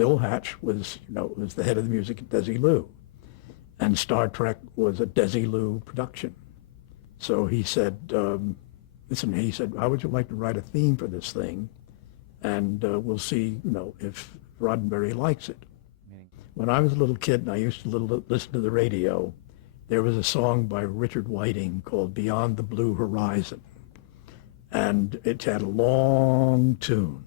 Bill Hatch was, was the head of the music at Desilu, and Star Trek was a Desilu production. So he said, listen, he said, how would you like to write a theme for this thing? And we'll see, if Roddenberry likes it. When I was a little kid and I used to listen to the radio, there was a song by Richard Whiting called Beyond the Blue Horizon. And it had a long tune.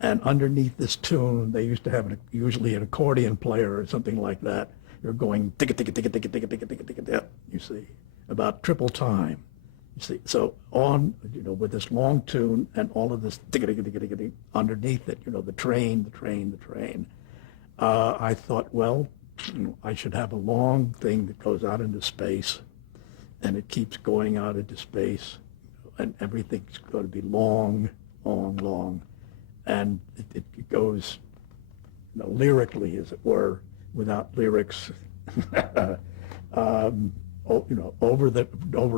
And underneath this tune, they used to have usually an accordion player or something like that. You're going ticka ticka ticka ticka ticka ticka ticka ticka, you see, about triple time. You see, so on, with this long tune and all of this ticka ticka ticka ticka underneath it, the train. I thought, well, I should have a long thing that goes out into space, and it keeps going out into space, and everything's going to be long, long, long, and it goes, lyrically, as it were, without lyrics, over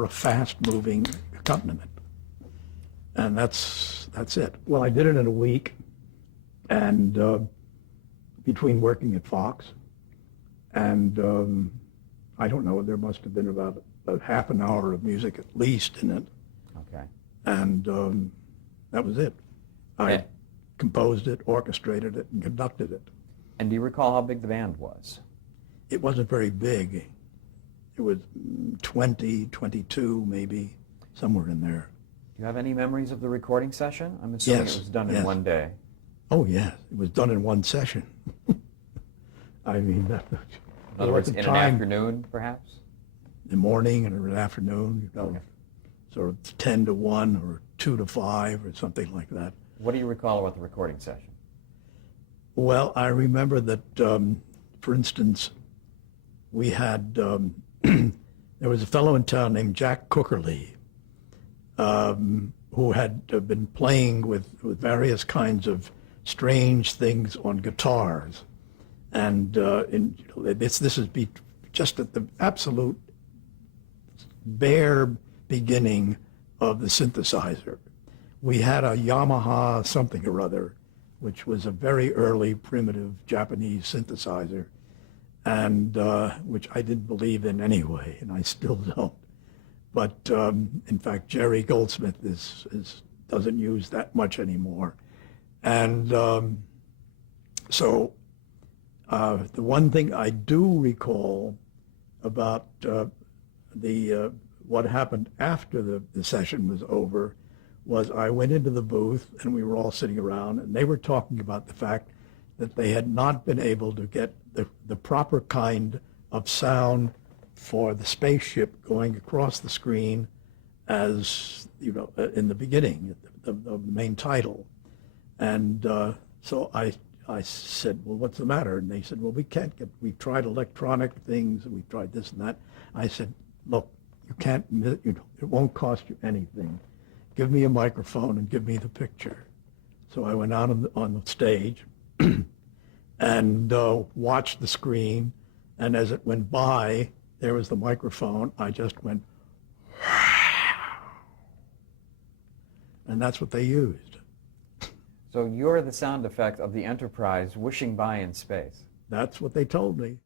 a fast-moving accompaniment, and that's it. Well, I did it in a week, and between working at Fox, and I don't know, there must have been about a half an hour of music at least in it. Okay. And that was it. I composed it, orchestrated it, and conducted it. And do you recall how big the band was? It wasn't very big. It was 20, 22 maybe, somewhere in there. Do you have any memories of the recording session? I'm assuming Yes, it was done in yes. one day. Oh, yes. It was done in one session. I mean, In other words, in an afternoon, perhaps? In the morning and in an afternoon, Okay. sort of 10 to 1 or 2 to 5 or something like that. What do you recall about the recording session? Well, I remember that, for instance, we had, there was a fellow in town named Jack Cookerly, who had been playing with various kinds of strange things on guitars. And this is just at the absolute bare beginning of the synthesizer. We had a Yamaha something or other, which was a very early primitive Japanese synthesizer, and which I didn't believe in anyway, and I still don't. But in fact, Jerry Goldsmith doesn't use that much anymore. And so the one thing I do recall about what happened after the session was over was I went into the booth and we were all sitting around, and they were talking about the fact that they had not been able to get the proper kind of sound for the spaceship going across the screen as, in the beginning, the main title. And so I said, well, what's the matter? And they said, well, we've tried electronic things, and we've tried this and that. I said, look, you can't, it won't cost you anything. Give me a microphone and give me the picture. So I went out on the stage and watched the screen, and as it went by, there was the microphone. I just went, and that's what they used. So you're the sound effect of the Enterprise whooshing by in space. That's what they told me.